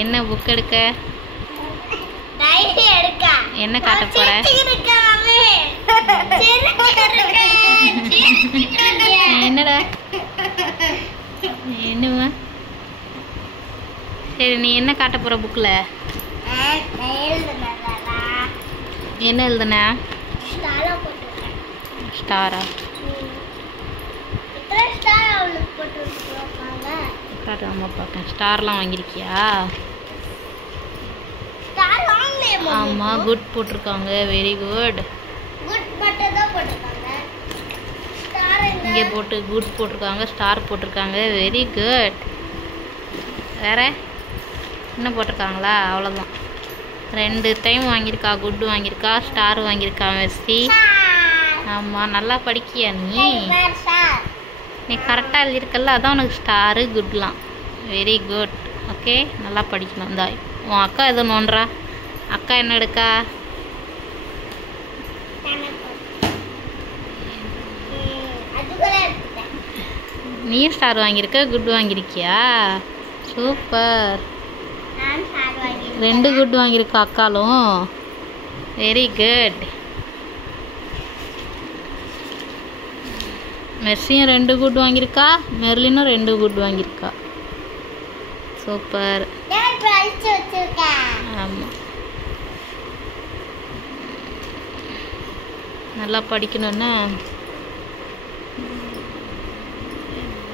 என்ன புக் எடுக்க? என்ன காட்ட போற? என்னடா என்னவா? சரி, நீ என்ன காட்ட போற புக்ல? என்ன எழுதுன? ஸ்டாரா? ஸ்டார்லாம் வாங்கியிருக்கியா? ஆமாம், குட் போட்டிருக்காங்க. Very good. இங்கே போட்டு குட் போட்டிருக்காங்க, ஸ்டார் போட்டிருக்காங்க. Very good. வேற என்ன போட்டிருக்காங்களா? அவ்வளோதான். 2 டைம் வாங்கியிருக்கா. குட் வாங்கியிருக்கா, ஸ்டார் வாங்கியிருக்கா மெர்சி. ஆமாம், நல்லா படிக்கியா நீ? நீ கரெக்டாக எழுதியிருக்கல, அதான் உனக்கு ஸ்டாரு குட்லாம். Very good. ஓகே, நல்லா படிக்கணும். இந்த உன் அக்கா எதுவும் நோன்றா? அக்கா என்ன எடுக்கா? நீயும் ஸ்டார் வாங்கியிருக்க, குட் வாங்கியிருக்கியா? சூப்பர். 2 குட் வாங்கியிருக்கா அக்காலும். Very good. மெர்சியும் 2 குட் வாங்கியிருக்கா, மெர்லினும் 2 குட் வாங்கியிருக்கா. சூப்பர். ஆமாம், நல்லா படிக்கணும்னா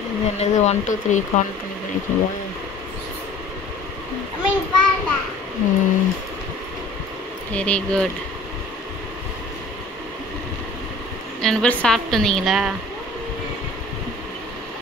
இது என்னது 1 2 3 கவுண்ட் பண்ணி படிக்கீங்களா? Very good. 2 பேர் சாப்பிட்டு வந்தீங்களா?